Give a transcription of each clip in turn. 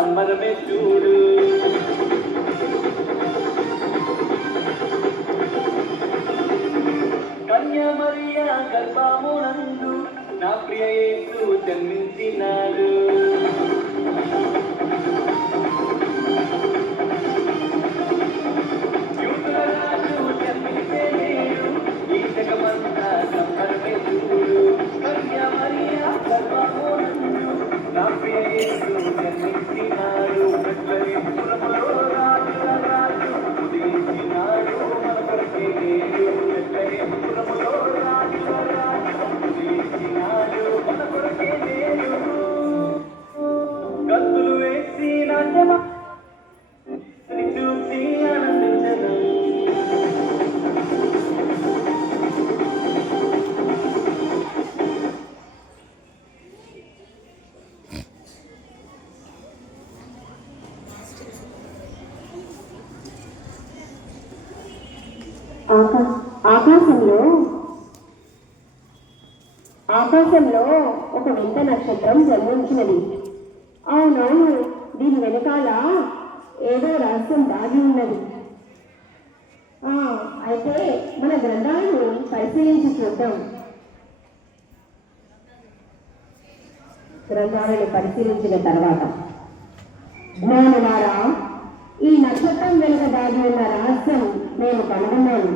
సంబరమే చూడు. కన్యామరియా గర్భమునందు నా ప్రియ యేసు జన్మించినాడు. యూదుల రాజు జన్మించే నేడు ఈ జగమంతా సంబరమే చూడు. కన్యామరియా గర్భమునందు నా ప్రియ యేసు జన్మించినాడు. బెత్లెహేములో రాజుల రాజు ఉదయించినాడు మన కొరకే నేడు. బెత్లెహేములో రాజుల రాజు ఉదయించినాడు మన కొరకే నేడు. గంతులు వేసి నాట్యమా చూసి ఆనందించదు. ఆకాశంలో ఒక వింత నక్షత్రం జన్మించినది. అవునవును, దీని వెనకాల ఏదో రహస్యం దాగి ఉన్నది. అయితే మన గ్రంథాలను పరిశీలించి చూద్దాం. గ్రంథాలను పరిశీలించిన తర్వాత, జ్ఞానులారా, ఈ నక్షత్రం వెనుక దాగి ఉన్న రహస్యం నేను కనుగొన్నాను.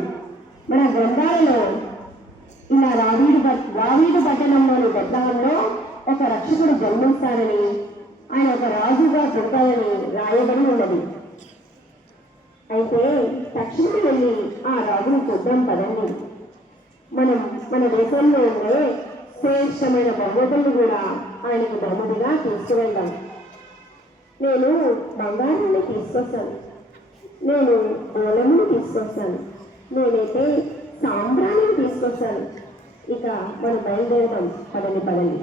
మన గ్రంథాలలో ఇలా రావీడు పట్టణంలోని బెత్లెహేములో ఒక రక్షకుడు జన్మిస్తానని, ఆయన ఒక రాజుగా పుడతానని రాయబడి ఉన్నది. అయితే తక్షణం వెళ్ళి ఆ రాజును చూద్దాం పదండి. మన దేశంలో ఉండే శ్రేష్టమైన బహుమతులను కూడా ఆయనకు బహుమతిగా తీసుకువెళ్దాం. నేను బంగారాన్ని తీసుకొస్తాను, నేను గోళమును తీసుకొస్తాను, నేనైతే సాంబ్రాన్ని తీసుకొస్తాను. ఇక మనం బయలుదేరదాం పదండి.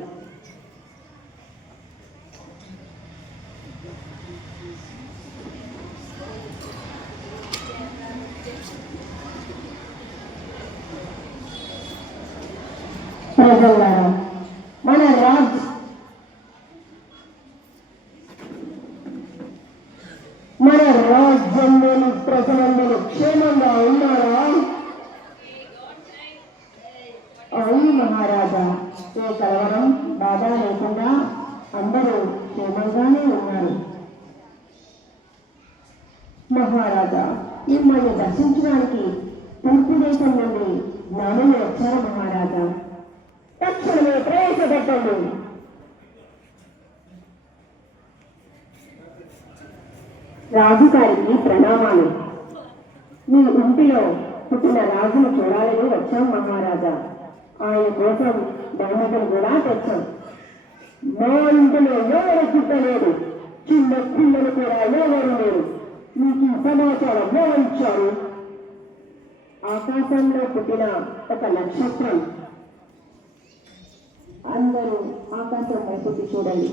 ప్రజలారా, మన రాజ్యంలోని ప్రజలందరూ క్షేమంగా ఉన్నారా? అవును మహారాజా, ఏ కలవరం బాధ లేకుండా అందరూ క్షేమంగానే ఉన్నారు. మహారాజా, మిమ్మల్ని దర్శించడానికి తూర్పు దేశం నుండి జ్ఞానులు వచ్చారు. మహారాజా, తక్షణమే ప్రవేశపెట్టండి. రాజుగారికి ప్రణామాలు. మీ ఇంటిలో పుట్టిన రాజును చూడాలని వచ్చాం మహారాజా. ఆయన కోసం బహుమతులు కూడా తెచ్చాం. మా ఇంటిలో ఎవరు పుట్టలేదు, చిన్న పిల్లలు కూడా ఎవరు లేరు. మీకు ఈ సమాచారం ఎవరిచ్చారు? ఆకాశంలో పుట్టిన ఒక నక్షత్రం. అందరూ ఆకాశం వైపుకి చూడండి.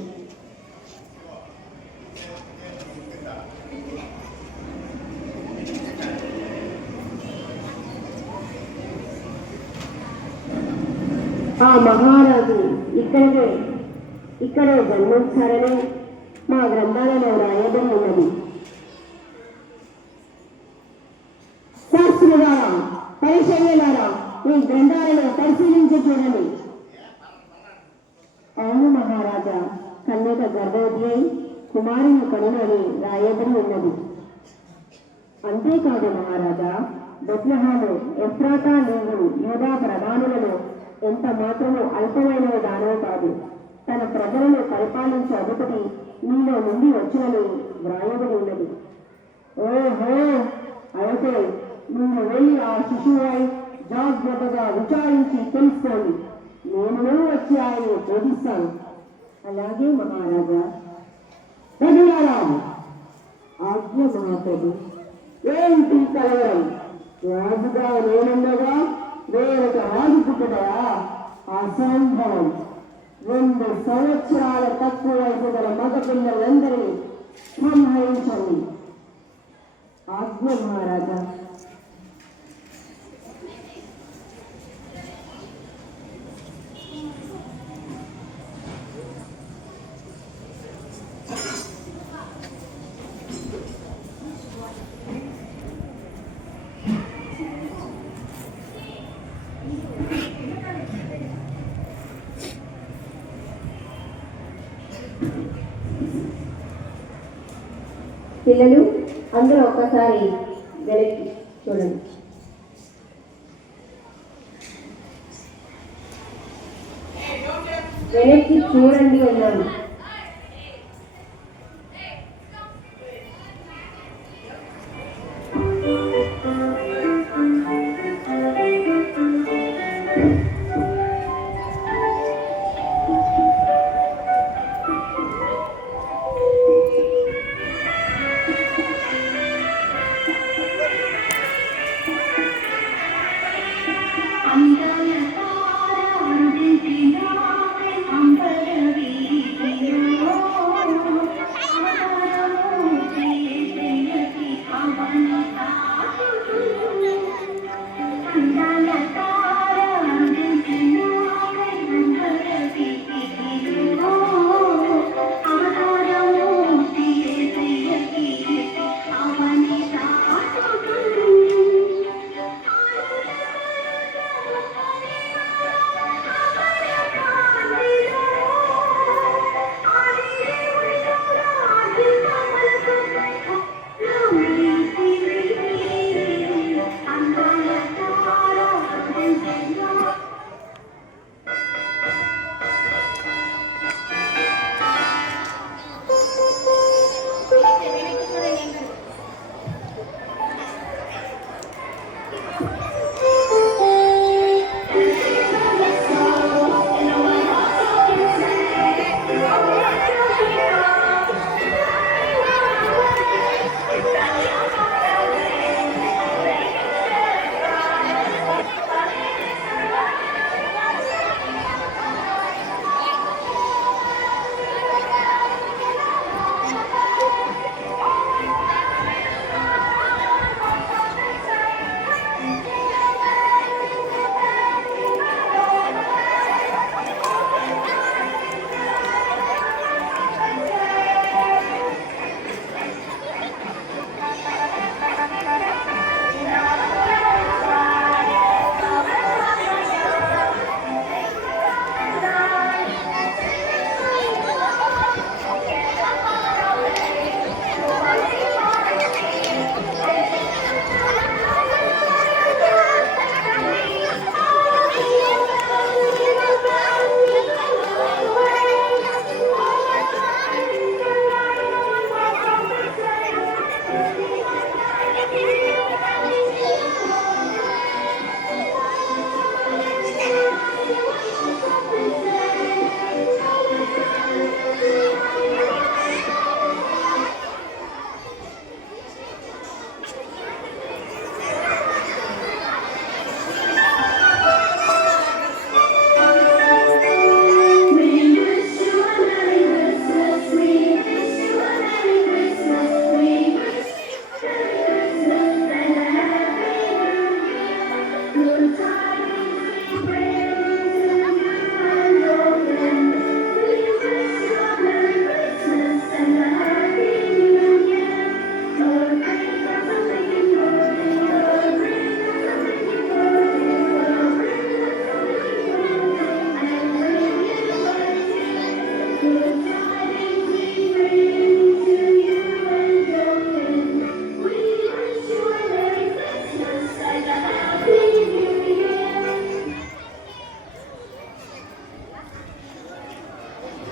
ఆ మహారాజు ఇక్కడే జన్మించారని మా గ్రంథాలలో రాయబడి ఉన్నది. శాస్త్రులారా, పరిశీలనారా, ఈ గ్రంథాలను పరిశీలించి చూడండి. అవును మహారాజా, కన్యక గర్భవతి అయి కుమారుని కనునని రాయబడి ఉన్నది. అంతేకాదు మహారాజా, బెత్లెహేము ఎఫ్రాతా నీవు యూదా ప్రధానులను ఎంత మాత్రము అల్పమైన దానో కాదు. తన ప్రజలను పరిపాలించే అధిపతి నీలో నుండి వచ్చినని వ్రాయబడి ఉన్నది. ఓహో, అయితే నువ్వు వెళ్ళి ఆ శిశువై జాగ్రత్తగా విచారించి తెలుసుకోండి. నేను వచ్చి ఆయన్ని బోధిస్తాను. అలాగే మహారాజా. ఆజ్ఞ మహాప్రభు. ఏంటి కలవరం? రాజుగా నేనుండగా వేరొక రాజు పుట్టడా? అసంభవం. 2 సంవత్సరాల తక్కువ వయసు గల మగ పిల్లలందరినీ సంహరించండి. ఆజ్ఞ మహారాజా. పిల్లలు అందరూ ఒక్కసారి వెనక్కి చూడండి. వెనక్కి చూడండి అన్నాను.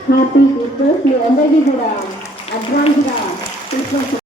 Happy Christmas. మీ అందరికీ కూడా అడ్వాన్స్గా క్రిస్మస్